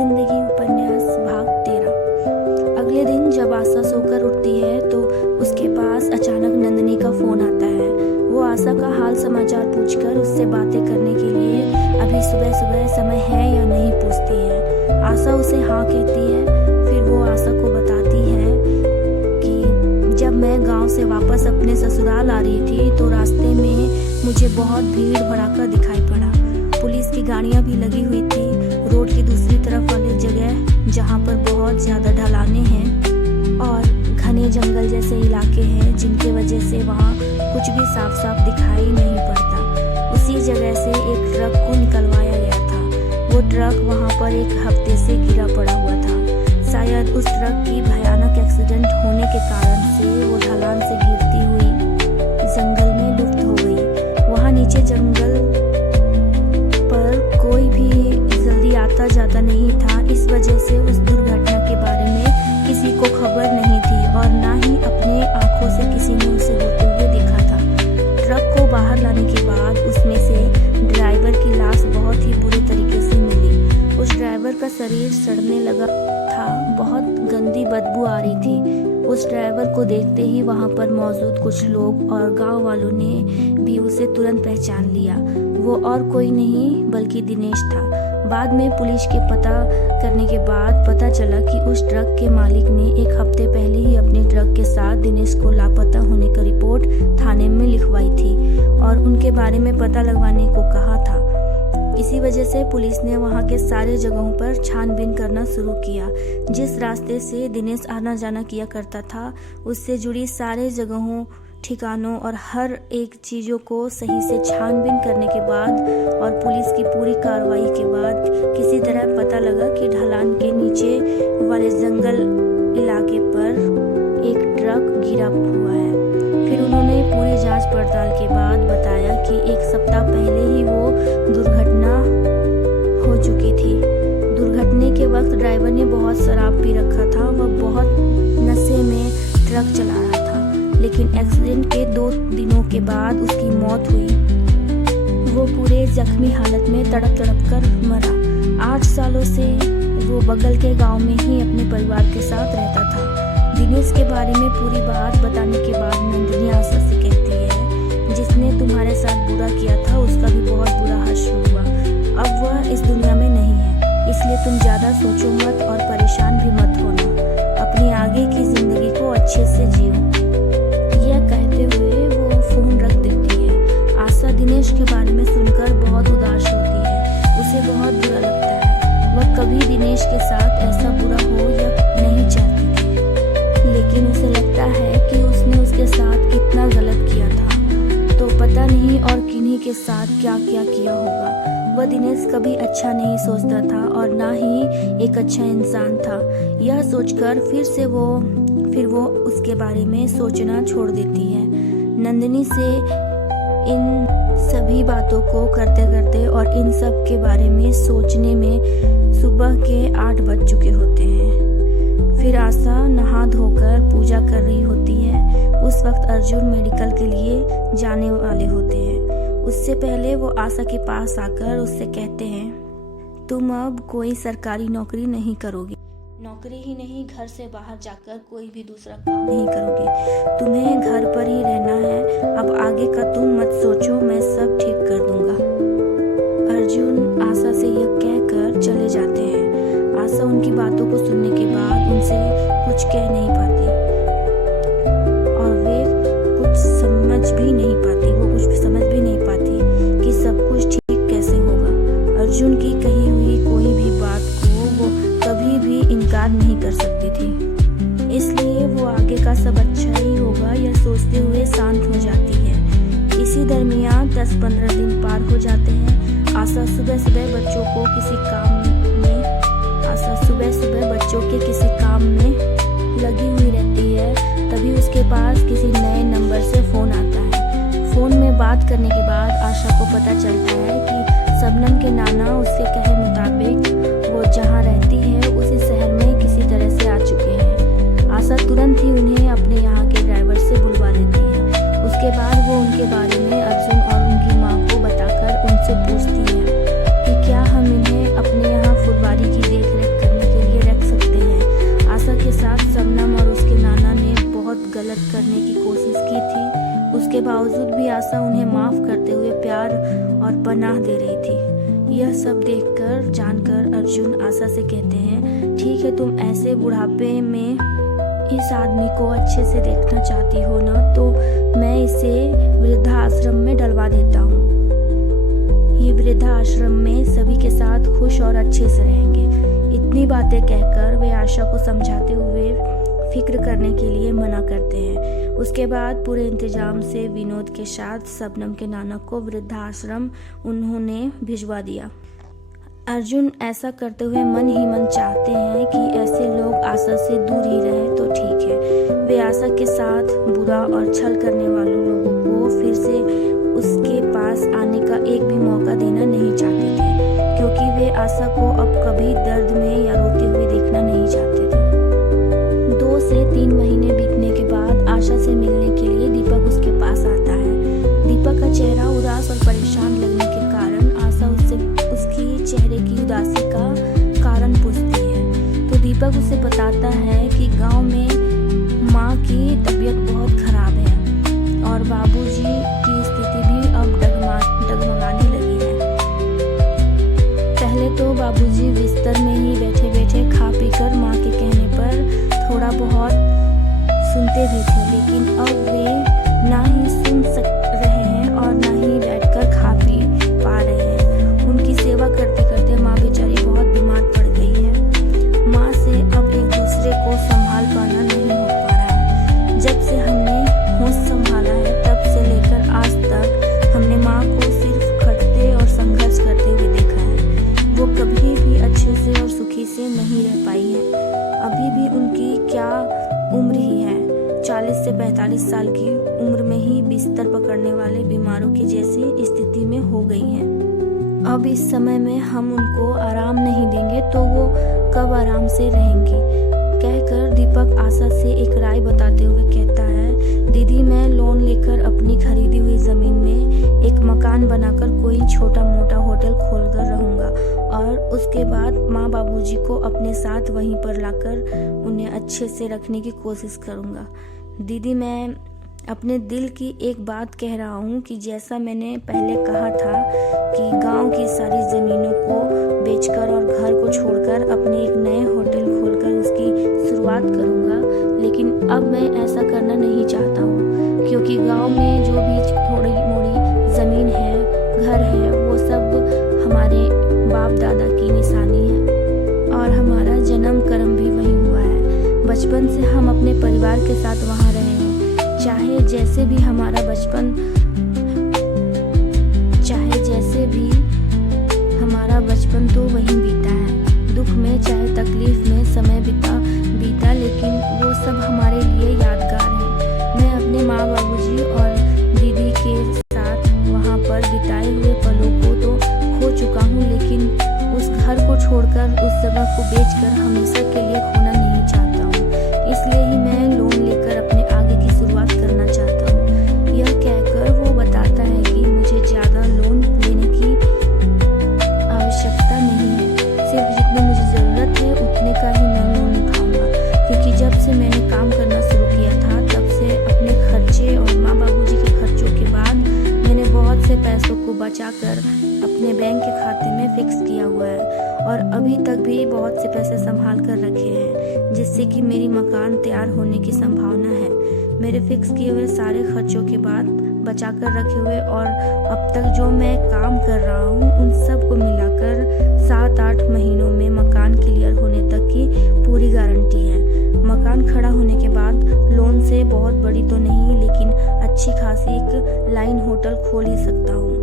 जिंदगी उपन्यास भाग 13। अगले दिन जब आशा सोकर उठती है तो उसके पास अचानक नंदिनी का फोन आता है। वो आशा का हाल समाचार पूछकर उससे बातें करने के लिए अभी सुबह सुबह समय है या नहीं पूछती है। आशा उसे हाँ कहती है। फिर वो आशा को बताती है कि जब मैं गांव से वापस अपने ससुराल आ रही थी तो रास्ते में मुझे बहुत भीड़ भड़ाका दिखाई पड़ा। पुलिस की गाड़ियां भी लगी हुई थी। रोड की दूसरी तरफ वाली जगह जहां पर बहुत ज्यादा ढलाने हैं और घने जंगल जैसे इलाके हैं जिनके वजह से वहां कुछ भी साफ साफ दिखाई नहीं पड़ता। उसी जगह से एक ट्रक को निकलवाया गया था। वो ट्रक वहां पर एक हफ्ते से गिरा पड़ा हुआ था। शायद उस ट्रक की भयानक एक्सीडेंट होने के कारण से वो ढलान से गिरती हुई जंगल में लुप्त हो गई। वहां नीचे जंगल पर कोई भी जल्दी आता जाता नहीं था। इस वजह से उस दुर्घटना के बारे में किसी को खबर नहीं थी और ना ही अपने आंखों से किसी ने उसे होते हुए देखा था। ट्रक को बाहर लाने के बाद उसमें से ड्राइवर की लाश बहुत ही बुरी तरीके से मिली। उस ड्राइवर का शरीर सड़ने लगा था। बहुत गंदी बदबू आ रही थी। उस ड्राइवर को देखते ही वहां पर मौजूद कुछ लोग और गांव वालों ने भी उसे तुरंत पहचान लिया। वो और कोई नहीं बल्कि दिनेश था। बाद में पुलिस के पता करने के बाद पता चला कि उस ट्रक के मालिक ने एक हफ्ते पहले ही अपने ट्रक के साथ दिनेश को लापता होने का रिपोर्ट थाने में लिखवाई थी और उनके बारे में पता लगवाने को कहा था। इसी वजह से पुलिस ने वहां के सारे जगहों पर छानबीन करना शुरू किया। जिस रास्ते से दिनेश आना जाना किया करता था उससे जुड़ी सारे जगहों ठिकानों और हर एक चीज़ों को सही से छानबीन करने के बाद और पुलिस की पूरी कार्रवाई के बाद किसी तरह पता लगा कि ढलान के नीचे वाले जंगल इलाके पर एक ट्रक गिरा हुआ है। फिर उन्होंने पूरी जांच पड़ताल के बाद बताया कि एक सप्ताह पहले ही वो दुर्घटना हो चुकी थी। दुर्घटना के वक्त ड्राइवर ने बहुत शराब पी रखा था। वह बहुत नशे में ट्रक चला रहा था, लेकिन एक्सीडेंट के 2 दिनों के बाद उसकी मौत हुई। वो पूरे जख्मी हालत में तड़प कर मरा। 8 सालों से वो बगल के गांव में ही अपने परिवार के साथ रहता था। दिनेश के बारे में पूरी बात बताने के बाद नंदिनी आशा से कहती है, जिसने तुम्हारे साथ बुरा किया था उसका भी बहुत बुरा हश्र हुआ। अब वह इस दुनिया में नहीं है, इसलिए तुम ज्यादा सोचो मत और परेशान भी मत होना। अपनी आगे की जिंदगी को अच्छे से जियो। यह कहते हुए वो फोन रख देती है। आशा दिनेश के बारे में सुनकर बहुत उदास होती है। उसे बहुत बुरा लगता है। वह कभी दिनेश के साथ ऐसा बुरा हो या नहीं चाहती थी, लेकिन उसे लगता है कि उसने उसके साथ कितना गलत किया था, तो पता नहीं और किन्हीं के साथ क्या क्या किया होगा। वह दिनेश कभी अच्छा नहीं सोचता था और ना ही एक अच्छा इंसान था। यह सोचकर फिर वो उसके बारे में सोचना छोड़ देती है। नंदिनी से इन सभी बातों को करते करते और इन सब के बारे में सोचने में सुबह के 8 बज चुके होते हैं। फिर आशा नहा धोकर पूजा कर रही होती है। उस वक्त अर्जुन मेडिकल के लिए जाने वाले होते हैं। उससे पहले वो आशा के पास आकर उससे कहते हैं, तुम अब कोई सरकारी नौकरी नहीं करोगी। नौकरी ही नहीं, घर से बाहर जाकर कोई भी दूसरा काम नहीं करोगे। तुम्हें घर पर ही रहना है। अब आगे का तुम मत सोचो, मैं सब ठीक कर दूंगा। अर्जुन आशा से यह कहकर चले जाते हैं। आशा उनकी बातों को सुनने के बाद उनसे कुछ कह नहीं पाती और वे कुछ समझ भी नहीं पाती। वो कुछ समझ भी नहीं पाती कि सब कुछ ठीक कैसे होगा। अर्जुन की कही हुई कोई भी बात को वो कभी भी इनकार नहीं कर सकती थी, इसलिए वो आगे का सब अच्छा ही होगा यह सोचते हुए शांत हो जाती है। इसी दरमियान 10-15 दिन पार हो जाते हैं। आशा सुबह सुबह बच्चों के किसी काम में लगी हुई रहती है। तभी उसके पास किसी नए नंबर से फोन आता है। फोन में बात करने के बाद आशा को पता चलता है कि शबनम के नाना उसके कहे मुताबिक वो जहाँ रहती है उसी शहर में किसी तरह से आ चुके हैं। आशा तुरंत ही उन्हें अपने यहाँ के ड्राइवर से बुलवा लेती है। उसके बाद वो उनके बारे में अर्जुन और उनकी माँ को बताकर उनसे पूछती है कि क्या हम इन्हें अपने यहाँ फुलवारी की देखरेख आशा उन्हें माफ़ करते हुए प्यार और पनाह दे रही थी। यह सब देखकर जानकर अर्जुन आशा से कहते हैं, ठीक है, तुम ऐसे बुढ़ापे में इस आदमी को अच्छे से देखना चाहती हो ना, तो मैं इसे वृद्धाश्रम में डलवा देता हूँ। ये वृद्धाश्रम में सभी के साथ खुश और अच्छे से रहेंगे। इतनी बातें कहकर वे आशा को समझाते हुए फिक्र करने के लिए मना करते हैं। उसके बाद पूरे इंतजाम से विनोद के साथ शबनम के नाना को वृद्धाश्रम उन्होंने भिजवा दिया। अर्जुन ऐसा करते हुए मन ही मन चाहते हैं कि ऐसे लोग आशा से दूर ही रहे तो ठीक है। वे आशा के साथ बुरा और छल करने वालों लोगों को फिर से उसके पास आने का एक भी मौका देना नहीं चाहते थे, क्योंकि वे आशा को अब कभी दर्द में या रोते हुए देखना नहीं चाहते थे। 2 से 3 महीने बीतने के बाद आशा से मिलने के लिए दीपक उसके पास आता है। दीपक का चेहरा उदास और परेशान लगने के कारण आशा उससे उसकी चेहरे की उदासी का कारण पूछती है, तो दीपक उसे बताता है कि गांव में माँ की तबीयत बहुत खराब है और बाबूजी की स्थिति भी अब डगमगाने लगी है। पहले तो बाबूजी बिस्तर में ही बैठे बैठे खा पी कर माँ के कहने पर थोड़ा बहुत सुनते भी थे, लेकिन अब वे ना ही सुन रहे हैं और ना ही बैठकर खा पी पा रहे हैं। उनकी सेवा करते करते माँ बेचारी बहुत बीमार पड़ गई है। माँ से अब एक दूसरे को संभाल पाना नहीं हो पा रहा है। जब से हमने होश संभाला है तब से लेकर आज तक हमने माँ को सिर्फ खटते और संघर्ष करते हुए देखा है। वो कभी भी अच्छे से और सुखी से नहीं रह पाई है। अभी भी उनकी क्या उम्र ही है, 40 से 45 साल की उम्र में ही बिस्तर पकड़ने वाले बीमारों की जैसी स्थिति में हो गई हैं। अब इस समय में हम उनको आराम नहीं देंगे तो वो कब आराम से रहेंगी। कहकर दीपक आशा से एक राय बताते हुए कहता है, दीदी मैं लोन लेकर अपनी खरीदी हुई ज़मीन में एक मकान बनाकर कोई छोटा मोटा होटल खोलकर रहूँगा और उसके बाद माँ बाबूजी को अपने साथ वहीं पर लाकर उन्हें अच्छे से रखने की कोशिश करूँगा। दीदी मैं अपने दिल की एक बात कह रहा हूँ कि जैसा मैंने पहले कहा था कि गांव की सारी ज़मीनों को बेचकर और घर को छोड़कर अपने एक नए होटल खोलकर उसकी शुरुआत करूँगा, लेकिन अब मैं ऐसा करना नहीं चाहता हूँ, क्योंकि गांव में जो भी थोड़ी मोड़ी ज़मीन है, घर है, वो सब हमारे बाप दादा की निशानी है और हमारा जन्म कर्म भी वहीं हुआ है। बचपन से हम अपने परिवार के साथ वहाँ रहे हैं। चाहे जैसे भी हमारा बचपन तो वहीं बीता है। दुख में चाहे तकलीफ में समय बीता, लेकिन वो सब हमारे लिए यादगार है। मैं अपने माँ बाबूजी और दीदी के साथ वहाँ पर बिताए हुए पलों को तो खो चुका हूँ, लेकिन उस घर को छोड़कर उस जगह को बेचकर हमेशा के लिए खोना नहीं चाहता हूँ। इसलिए ही मैं लोन लेकर अपने आगे की शुरुआत करना चाहता हूँ। यह कहकर वो बताता है कि मुझे ज़्यादा लोन लेने की आवश्यकता नहीं है, सिर्फ जितनी मुझे ज़रूरत है उतने का ही मैं लोन उठाऊंगा, क्योंकि जब से मैंने काम करना शुरू किया था तब से अपने खर्चे और माँ बाबूजी के खर्चों के बाद मैंने बहुत से पैसों को बचाकर अपने बैंक के खाते में फिक्स किया हुआ है और अभी तक भी बहुत से पैसे संभाल कर रखे हैं, जिससे कि मेरी मकान तैयार होने की संभावना है। मेरे फिक्स किए हुए सारे खर्चों के बाद बचा कर रखे हुए और अब तक जो मैं काम कर रहा हूँ उन सब को मिलाकर 7-8 महीनों में मकान क्लियर होने तक की पूरी गारंटी है। मकान खड़ा होने के बाद लोन से बहुत बड़ी तो नहीं, लेकिन अच्छी खासी एक लाइन होटल खोल ही सकता हूँ।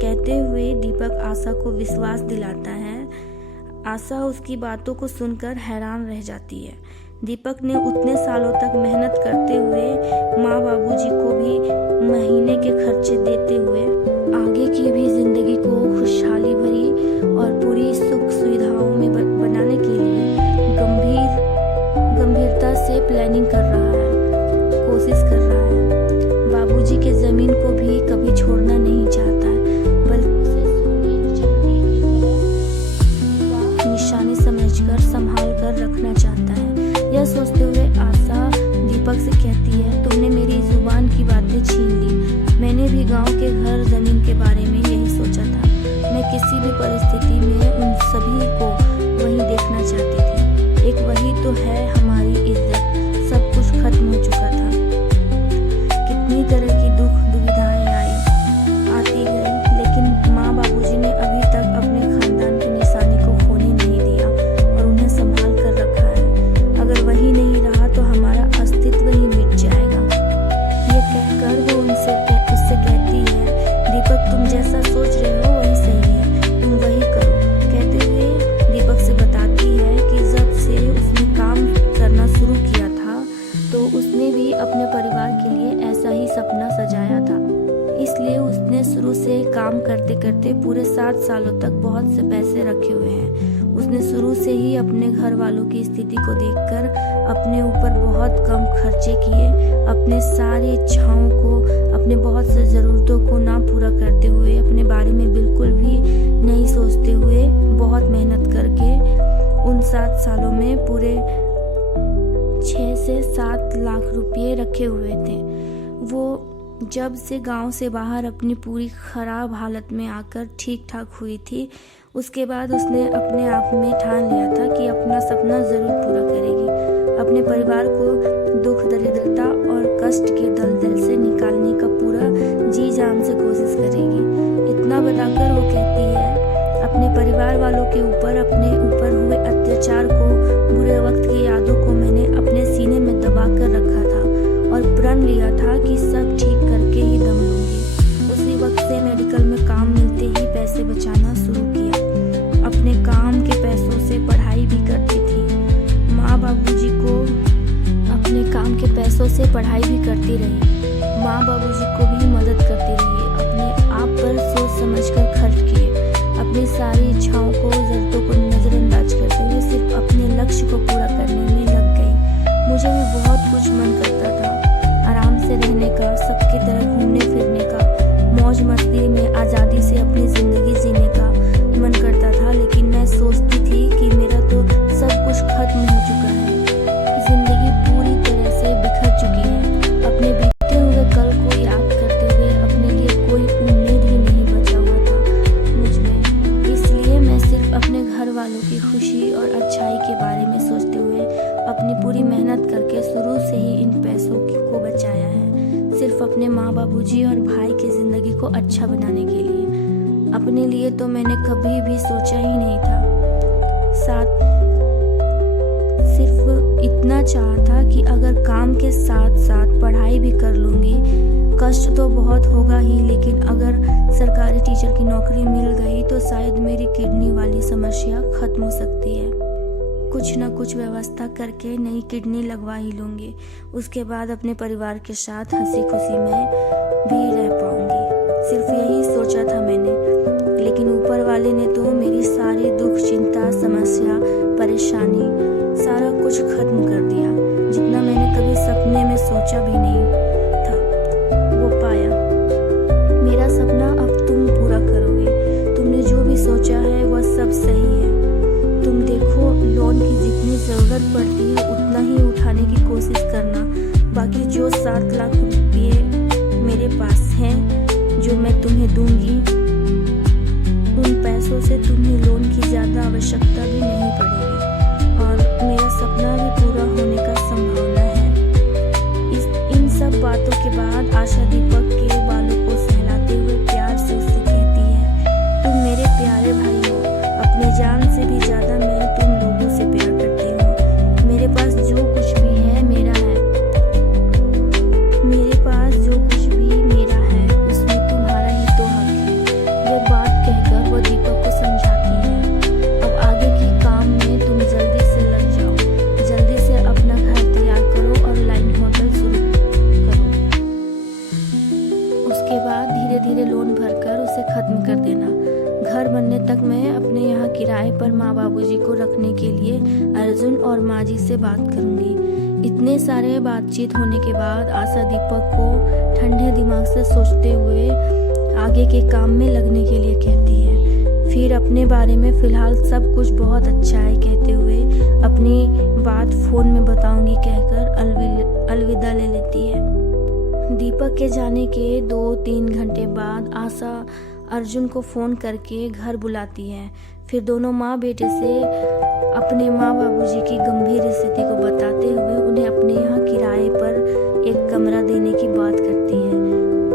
कहते हुए दीपक आशा को विश्वास दिलाता है। आशा उसकी बातों को सुनकर हैरान रह जाती है। दीपक ने उतने सालों तक मेहनत करते हुए माँ बाबूजी को भी महीने के खर्चे देते हुए आगे की भी जिंदगी को खुशहाली भरी और पूरी सुख सुविधाओं में बनाने के लिए गंभीरता से प्लानिंग कर रहा है, कोशिश कर रहा है। बाबूजी के ज़मीन को भी कभी छोड़ना नहीं चाहता है, बल्कि उसे सोने चांदी की निशानी समझकर संभाल कर रखना चाहता है। यह सोचते हुए आशा दीपक से कहती है, तुमने मेरी जुबान की बातें छीन ली। मैंने भी गांव के घर जमीन के बारे में यही सोचा था। मैं किसी भी परिस्थिति में उन सभी को वहीं देखना चाहती थी। एक वही तो है हमारी इज्जत। सब कुछ खत्म हो चुका था। कितनी तरह की दुख दुविधाएं आती गई, लेकिन माँ बाबूजी ने अभी तक अपने खानदान की निशानी को खोने नहीं दिया और उन्हें संभाल कर रखा है। अगर वही नहीं रहा तो हमारा अस्तित्व ही मिट जाएगा। ये कहकर वो उससे कहती है, दीपक तुम जैसा सोच रहे हो वही सही है, तुम वही करो। कहते हुए दीपक से बताती है कि जब से उसने काम करना शुरू किया था तो उसने भी अपने परिवार के लिए ऐसा ही सपना सजाया था। इसलिए उसने शुरू से काम करते करते पूरे 7 सालों तक बहुत से पैसे रखे हुए हैं। उसने शुरू से ही अपने घर वालों की स्थिति को देखकर अपने ऊपर बहुत कम खर्चे किए। अपने सारी इच्छाओं को, अपने बहुत से ज़रूरतों को ना पूरा करते हुए, अपने बारे में बिल्कुल भी नहीं सोचते हुए बहुत मेहनत करके उन 7 सालों में पूरे 6 से 7 लाख रुपये रखे हुए थे। वो जब से गांव से बाहर अपनी पूरी खराब हालत में आकर ठीक ठाक हुई थी, उसके बाद उसने अपने आप में ठान लिया था कि अपना सपना ज़रूर पूरा करेगी। अपने परिवार को दुख दरिद्रता और कष्ट के दलदल से निकालने का पूरा जी जान से कोशिश करेगी। इतना बताकर वो कहती है, अपने परिवार वालों के ऊपर, अपने ऊपर हुए अत्याचार को, बुरे वक्त की यादों को मैंने अपने सीने में दबा कर रखा था और प्रण लिया था कि सब ठीक करके ही दम लूंगी। उसी वक्त से मेडिकल में काम मिलते ही पैसे बचाना शुरू किया। अपने काम के पैसों से पढ़ाई भी करती थी। माँ बाबूजी को अपने काम के पैसों से पढ़ाई भी करती रही। माँ बाबूजी को भी मदद करती रही। अपने आप पर सोच समझकर खर्च किए। अपनी सारी इच्छाओं को, ज़रूरतों को नज़रअंदाज करते हुए सिर्फ अपने लक्ष्य को पूरा करने में लग गई। मुझे भी बहुत कुछ मन करता था, आराम से रहने का, सबकी तरह घूमने फिरने का, मौज मस्ती में आज़ादी से अपनी ज़िंदगी जीने का मन करता था। लेकिन मैं सोचती थी कि मेरा तो सब कुछ खत्म हो चुका है। ज़िंदगी पूरी तरह से बिखर चुकी है। अपने बीते हुए कल को याद करते हुए अपने लिए कोई उम्मीद ही नहीं बचा हुआ था मुझ में। इसलिए मैं सिर्फ अपने घर वालों की खुशी और अच्छाई के बारे में सोचते हुए अपनी पूरी मेहनत करके शुरू से ही इन पैसों को बचाया है, सिर्फ अपने माँ बाबूजी और भाई की ज़िंदगी को अच्छा बनाने के लिए। अपने लिए तो मैंने कभी भी सोचा ही नहीं था। साथ सिर्फ इतना चाहा था कि अगर काम के साथ साथ पढ़ाई भी कर लूँगी, कष्ट तो बहुत होगा ही, लेकिन अगर सरकारी टीचर की नौकरी मिल गई तो शायद मेरी किडनी वाली समस्या खत्म हो सकती है। कुछ न कुछ व्यवस्था करके नई किडनी लगवा ही लूँगी। उसके बाद अपने परिवार के साथ हंसी खुशी में भी रह पाऊँगी। सिर्फ यही सोचा था मैंने, लेकिन ऊपर वाले ने तो मेरी सारी दुख, चिंता, समस्या, परेशानी सारा कुछ खत्म कर दिया। जितना मैंने कभी सपने में सोचा भी नहीं था वो पाया। मेरा सपना अब तुम पूरा करोगे। तुमने जो भी सोचा है वह सब सही है। तुम देखो, लोन की जितनी ज़रूरत पड़ती है उतना ही उठाने की कोशिश करना। बाकी जो 7 लाख रुपये मेरे पास हैं, जो मैं तुम्हें दूंगी, उन पैसों से तुम्हें लोन की ज़्यादा आवश्यकता भी नहीं पड़ेगी और मेरा सपना भी पूरा होने का संभावना है। इन सब बातों के बाद आशा दीपक के बालों को सहलाते हुए प्यार से उससे कहती है, तुम मेरे प्यारे भाई हो। अपनी जान से भी ज़्यादा मैं तुम लोगों से प्यार करती हूँ। मेरे पास जो कुछ भी है मेरा है। मेरे पास जो कुछ भी मेरा है उसमें तुम्हारा ही तो हक है। यह बात कहकर वो दीपक को समझाती है, अब आगे की काम में तुम जल्दी से लग जाओ। जल्दी से अपना घर तैयार करो और लाइन होटल शुरू करो। उसके बाद धीरे धीरे लोन भरकर उसे खत्म कर देना। घर बनने तक मैं अपने यहाँ किराए पर माँ बाबूजी को रखने के लिए अर्जुन और माँ जी से बात करूँगी। इतने सारे बातचीत होने के बाद आशा दीपक को ठंडे दिमाग से सोचते हुए आगे के काम में लगने के लिए कहती है। फिर अपने बारे में फ़िलहाल सब कुछ बहुत अच्छा है कहते हुए अपनी बात फ़ोन में बताऊंगी कहकर अलविदा ले लेती है। दीपक के जाने के 2-3 घंटे बाद आशा अर्जुन को फ़ोन करके घर बुलाती है। फिर दोनों माँ बेटे से अपने माँ बाबूजी की गंभीर स्थिति को बताते हुए उन्हें अपने यहाँ किराए पर एक कमरा देने की बात करती है।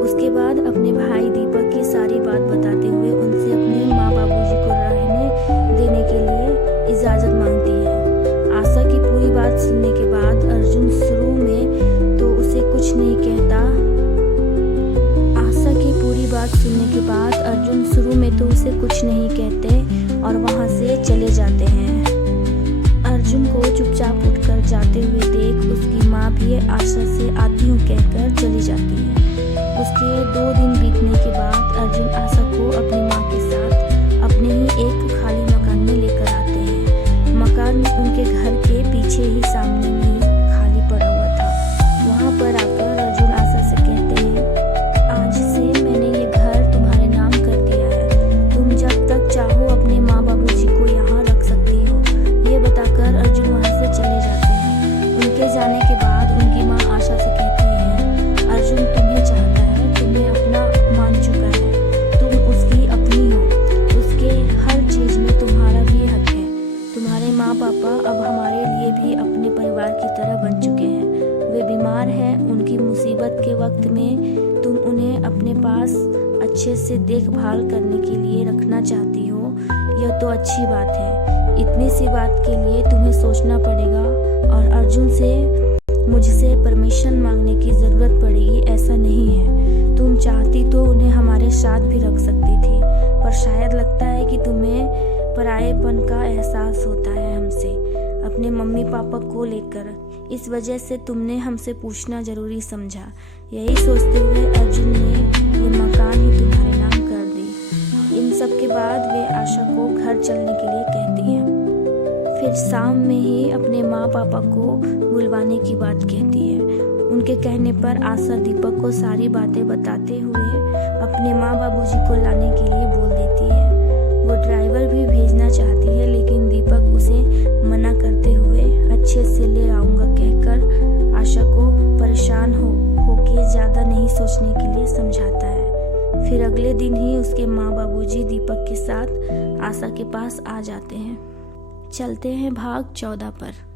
उसके बाद अपने भाई दीपक की सारी बात बताते हुए उनसे अपने माँ बाबूजी को रहने देने के लिए इजाज़त मांगती है। आशा की पूरी बात सुनने के बाद अर्जुन शुरू में तो उसे कुछ नहीं कहता। आशा की पूरी बात सुनने के बाद अर्जुन शुरू में तो उसे कुछ नहीं कहते और वहाँ से चले जाते हैं। अर्जुन को चुपचाप उठकर जाते हुए देख उसकी माँ भी आशा से आती हूँ कहकर चली जाती है। उसके 2 दिन बीतने के बाद अर्जुन आशा को अपनी माँ के साथ अपने ही एक खाली मकान में लेकर आते हैं। मकान उनके घर के पीछे ही सामने में खाली पड़ा हुआ था। वहाँ पर आकर अर्जुन आशा से कहते हैं, आज से मैंने ये घर तुम्हारे नाम कर दिया है। तुम जब तक चाहो अपने माँ बाबूजी को यहाँ रख सकती हो। ये बताकर अर्जुन वहाँ से चले जाते हैं। उनके जाने के बाद उनकी माँ आशा से कहती है, अर्जुन तुम्हें चाहता है, तुम्हें अपना मान चुका है, तुम उसकी अपनी हो, उसके हर चीज में तुम्हारा भी हक है। तुम्हारे माँ पापा अब हमारे लिए भी अपने परिवार की तरह बन चुके हैं। वे बीमार हैं, उनकी मुसीबत के वक्त में तुम उन्हें अपने पास अच्छे से देखभाल करने के लिए रखना चाहती हो, यह तो अच्छी बात है। इतनी सी बात के लिए तुम्हें सोचना पड़ेगा और अर्जुन से मुझसे परमिशन मांगने की ज़रूरत पड़ेगी, ऐसा नहीं है। तुम चाहती तो उन्हें हमारे साथ भी रख सकती थी, पर शायद लगता है कि तुम्हें परायेपन का एहसास होता है हमसे, अपने मम्मी पापा को लेकर। इस वजह से तुमने हमसे पूछना ज़रूरी समझा। यही सोचते हुए अर्जुन ने ये मकान ही तुम्हारे नाम कर दी। इन सब के बाद वे आशा को घर चलने के लिए कहती हैं। फिर शाम में ही अपने माँ पापा को बुलवाने की बात कहती है। उनके कहने पर आशा दीपक को सारी बातें बताते हुए अपने माँ बाबूजी को लाने के लिए बोल देती है। वो ड्राइवर भी भेजना चाहती है, लेकिन दीपक उसे मना करते हुए अच्छे से ले आऊँगा कहकर आशा को परेशान होके ज़्यादा नहीं सोचने के लिए समझाता है। फिर अगले दिन ही उसके माँ बाबूजी दीपक के साथ आशा के पास आ जाते हैं। चलते हैं भाग 14 पर।